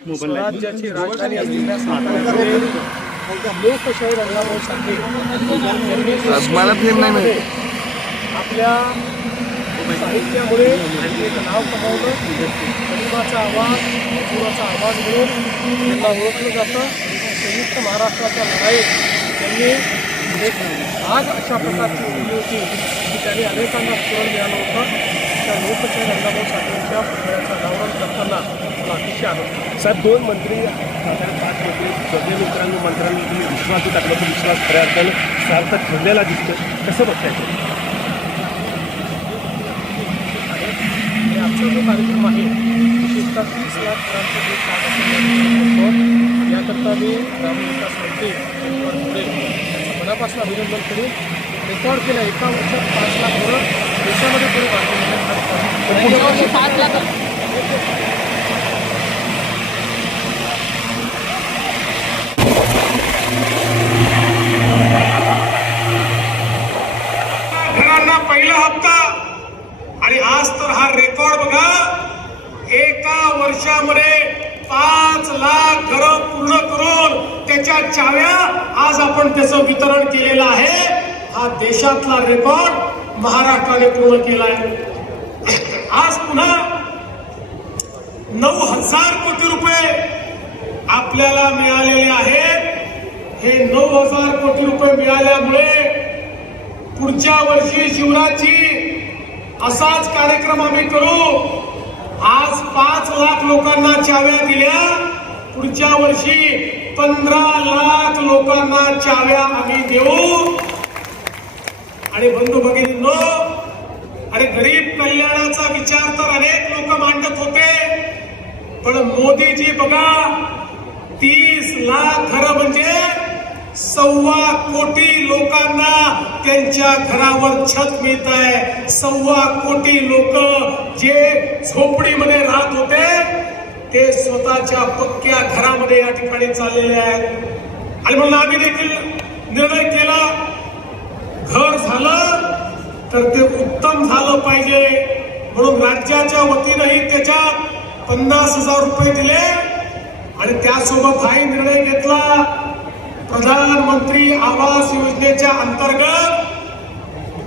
स्वराज्याची राजधानी असलेल्या साताऱ्यामध्ये लोकशाहीर अण्णाभाऊ साठे यांनी आपल्या साहित्यामुळे एक नाव कमावलं. गरिबाचा आवाज, मजुराचा आवाज म्हणून त्यांना ओळखलं जातं. संयुक्त महाराष्ट्राच्या लढाईत त्यांनी एक आग अशा प्रकारची उभी होती की त्यांनी अनेकांना स्फुरण मिळालं होतं. त्या लोकशाहीर अण्णाभाऊ साठेंच्या पुतळ्याचं अनावरण करताना मला अतिशय आनंद झाला. साहेब, 2 मंत्री, साधारण 5 मंत्री, सगळे मंत्र्यांनी तुम्ही विश्वास टाकला, तो विश्वास खऱ्या अर्थानं सार्थ ठरलेला दिसतं. कसं बघताय? आजचा जो कार्यक्रम आहे विशेषतः 30 लाख घरांचं जे काम असतं याकरता मी ग्रामविकास मंत्री एकनाथ शिंदे यांचं मनापासून अभिनंदन करून रेकॉर्ड केलं. एका वर्षात 5 लाख घरं देशामध्ये पुढे घरांना पहिला हप्ता आणि आज तर हा रेकॉर्ड बघा, एका वर्षामध्ये 5 लाख घरं पूर्ण करून त्याच्या चाव्या आज आपण त्याचं वितरण केलेलं आहे. हा देशातला रेकॉर्ड महाराष्ट्राने पूर्ण केला आहे. आज पुन्हा 9,000 कोटी रुपये आपल्याला मिळालेले आहेत. हे 9,000 कोटी रुपये मिळाल्यामुळे पुढच्या वर्षी शिवराजची असाच कार्यक्रम आम्ही करू. आज 5 लाख लोकांना चाव्या दिल्या, पुढच्या वर्षी 15 लाख लोकांना चाव्या आम्ही देऊ. आणि बंधू भगिनींनो, अरे गरीब कल्याणाचा विचार तर अनेक लोक मांडत होते, पण मोदीजी बघा 30 लाख घरं म्हणजे 1.25 कोटी लोकांना त्यांच्या घरावर छत मिळत आहे. 1.25 कोटी लोक जे झोपडीमध्ये राहत होते ते स्वतःच्या पक्क्या घरामध्ये या ठिकाणी चाललेले आहेत. आणि म्हणून आम्ही देखील निर्णय केला, घर झालं तर ते उत्तम झालं पाहिजे, म्हणून राज्याच्या वतीनंही त्याच्यात 50,000 रुपये दिले. आणि त्यासोबत हाही निर्णय घेतला, प्रधानमंत्री आवास योजनेच्या अंतर्गत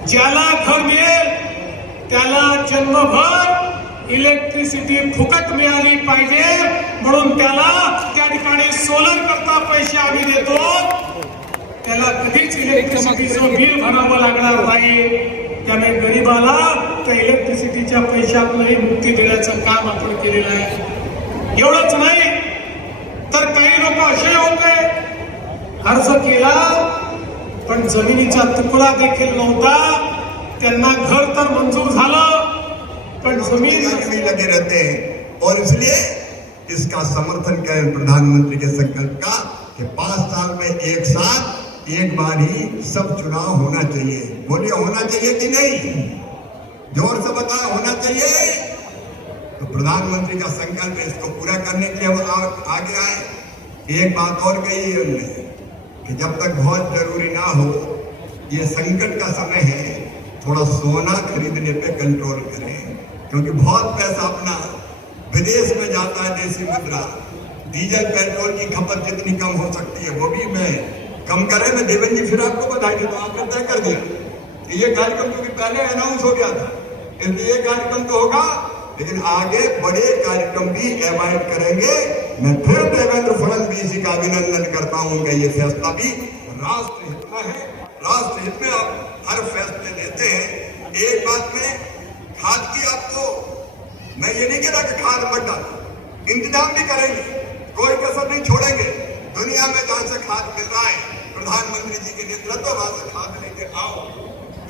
ज्याला घर मिळेल त्याला जन्मभर इलेक्ट्रिसिटी फुकट मिळाली पाहिजे, म्हणून त्याला त्या ठिकाणी सोलर करता पैसे आम्ही देतो. त्याला कधीच इलेक्ट्रिसिटीचं बिल भरावं लागणार नाही. त्यामुळे गरीबाला त्या इलेक्ट्रिसिटीच्या पैशातूनही मुक्ती देण्याचं काम आपण केलेलं आहे. एवढंच नाही तर काही लोक असे होते, अर्ज केला पण जमिनीचा तुकडा देखील नव्हता, त्यांना घर तर मंजूर झालं पण जमीन में लगे रहते हैं. और इसलिए इसका समर्थन करें प्रधानमंत्री के संकल्प का कि 5 साल में एक साथ एक बार ही सब चुनाव होना चाहिए. बोलिए, होना चाहिए कि नहीं? जोर से बताएं, होना चाहिए. तो प्रधानमंत्री का संकल्प है, इसको पूरा करने के लिए हम आगे आए. एक बात और कही है हमने कि जब तक बहुत जरूरी ना हो, ये संकट का समय है, थोड़ा सोना खरीदने पे कंट्रोल करें, क्योंकि बहुत पैसा अपना विदेश में जाता है. देसी मुद्रा, डीजल पेट्रोल की खपत जितनी कम हो सकती है वो भी मैं कम करें. मैं देवेंद्र जी फिर आपको बधाई देता हूँ, आपने तय कर दिया. ये कार्यक्रम क्योंकि पहले अनाउंस हो गया था, इसलिए ये कार्यक्रम तो होगा, लेकिन आगे बड़े कार्यक्रम भी अवॉइड करेंगे. मैं फिर देवेंद्र फडणवीस जी का अभिनंदन करता हूं कि ये फैसला भी राष्ट्र हित में है. राष्ट्र हित में आप हर फैसले लेते हैं. एक बात में खाद की आपको मैं ये नहीं कह रहा कि खाद मत डालो, इंतजाम भी करेंगे, कोई कसर नहीं छोड़ेंगे. दुनिया में जहां से खाद मिल रहा है, प्रधानमंत्री जी के नेतृत्व वहां से खाद लेके आओ.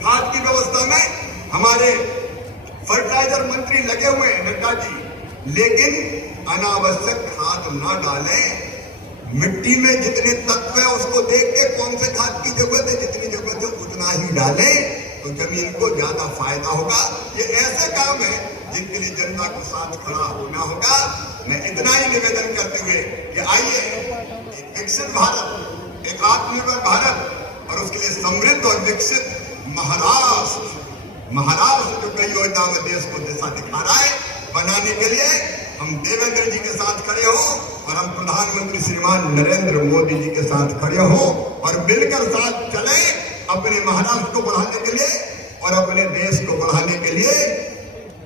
खाद की व्यवस्था में हमारे फर्टिलाइजर मंत्री लगे हुए हैं, नड्डा जी, लेकिन अनावश्यक खाद ना डालें. मिट्टी में जितने तत्व है उसको देख के कौन से खाद की जरूरत है, जितनी जरूरत है उतना ही डालें, तो जमीन को ज्यादा फायदा होगा. ये ऐसे काम है जिनके लिए जनता को साथ खड़ा होना होगा. मैं इतना ही निवेदन करते हुए कि आइए एक विकसित भारत, एक आत्मनिर्भर भारत और उसके लिए समृद्ध और विकसित महाराष्ट्र जो कई योजना में देश को दिशा दिखा रहा है, बनाने के लिए हम देवेंद्र जी के साथ खड़े हो और हम प्रधानमंत्री श्रीमान नरेंद्र मोदी जी के साथ खड़े हो और मिलकर साथ चले अपने महाराष्ट्र को बढ़ाने के लिए और अपने देश को बढ़ाने के लिए।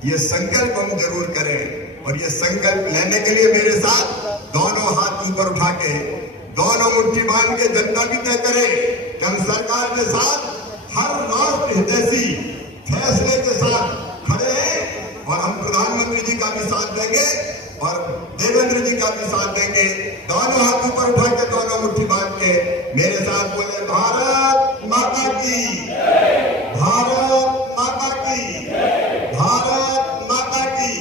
ये संकल्प हम जरूर करें और ये संकल्प लेने के लिए मेरे साथ दोनों हाथ ऊपर उठा के दोनों मुट्ठी बांध के जनता भी तय करे कि हम सरकार के साथ हर राष्ट्र हितैषी फैसले के साथ खड़े हैं और हम प्रधानमंत्री जी का भी साथ देंगे और देवेंद्र जी का भी साथ देंगे। दोनों हाथ ऊपर उठा के दोनों मुट्ठी बांध के मेरे साथ बोले भारत माता की, भारत माता की, भारत माता की।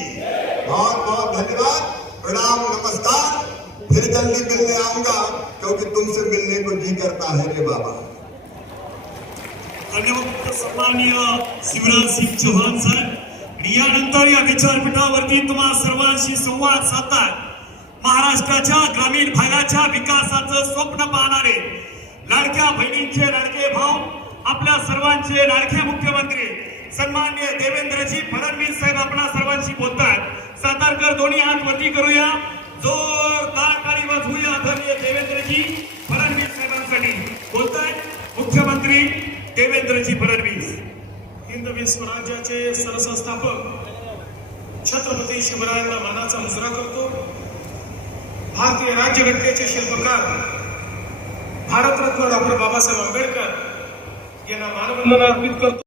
बहुत बहुत धन्यवाद, प्रणाम, नमस्कार। फिर जल्दी मिलने आऊंगा क्योंकि तुमसे मिलने को जी करता है रे बाबा। धन्यवाद सन्माननीय शिवराज सिंग चौहान साहेब। यानंतर या विचारपीठावरती तुम्हा सर्वांशी संवाद साधतात महाराष्ट्राच्या ग्रामीण भागाच्या विकासाचं स्वप्न पाहणारे लाडक्या बहिणींचे लाडके भाऊ, आपल्या सर्वांचे लाडके मुख्यमंत्री सन्माननीय देवेंद्रजी फडणवीस साहेब आपल्या सर्वांशी बोलतात। सातारकर दोन्ही हात वरती करूया, जोरदार ताली वाजवूया आदरणीय देवेंद्रजी फडणवीस साहेबांसाठी। बोलतायत मुख्यमंत्री देवेंद्रजी फडणवीस। हिंदवी स्वराज्याचे सरसंस्थापक छत्रपती शिवरायांना मानाचा मुजरा करतो। भारतीय राज्यघटनेचे शिल्पकार भारतरत्न डॉक्टर बाबासाहेब आंबेडकर यांना मानवंदना अर्पित करतो।